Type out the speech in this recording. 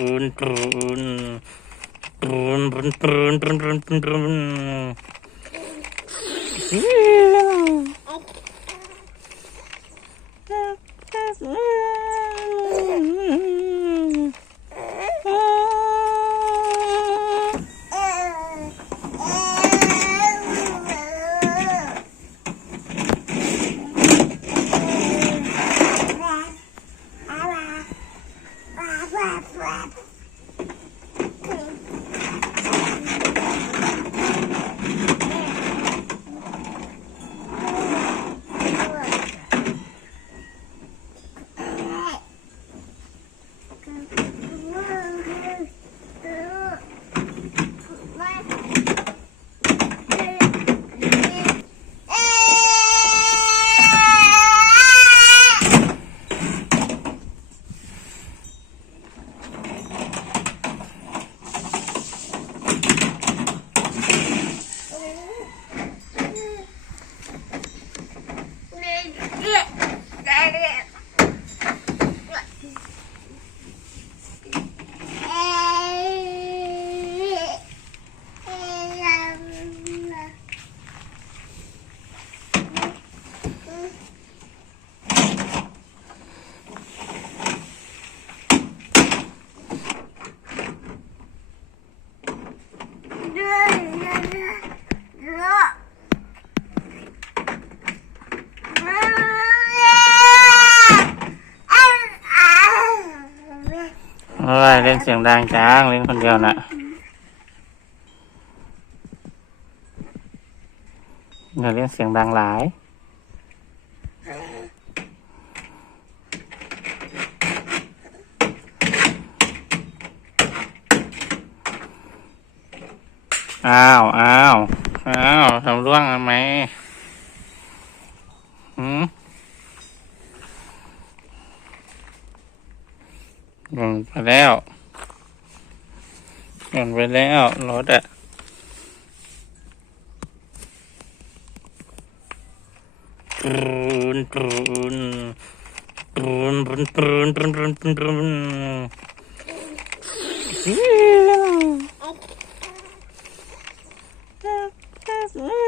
ปูนปูนปูนปูนปูนปูนปูนปูนปูนเล่นเสียงดังจังเล่นคนเดียวน่ะอย่าเล่นเสียงดังหลายอ้าวทำร่วงไหมหล่นไปแล้วรถอ่ะปูนปูนปูนปูนปูนปูนปูนปูนปูนปูน